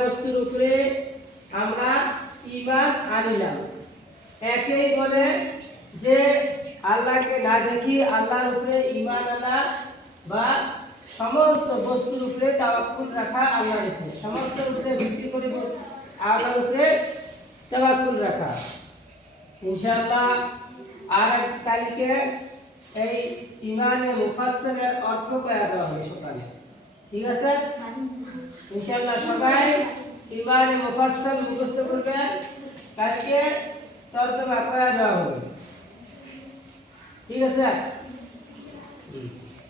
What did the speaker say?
বস্তুর উপরে আমরা ঈমান আনিলাম। একেই বলে যে আল্লাহকে না দেখি আল্লাহর উপরে ঈমান আনা বা সমস্ত বস্তুর উপরে তাওয়াক্কুল রাখা, আল্লাহর উপরে সমস্ত উপরে ভিত্তি করে আল্লাহর উপরে তাওয়াক্কুল রাখা। ইনশাআল্লাহ আর কালকে এই ঈমানে মুফাসসালের অর্থ কয়া দেওয়া হবে সকালে, ঠিক আছে? ইনশাআল্লাহ সবাই ঈমানে মুফাসসাল মুখস্থ করবেন, কালকে তর্জমা কয়া দেওয়া হবে, ঠিক আছে?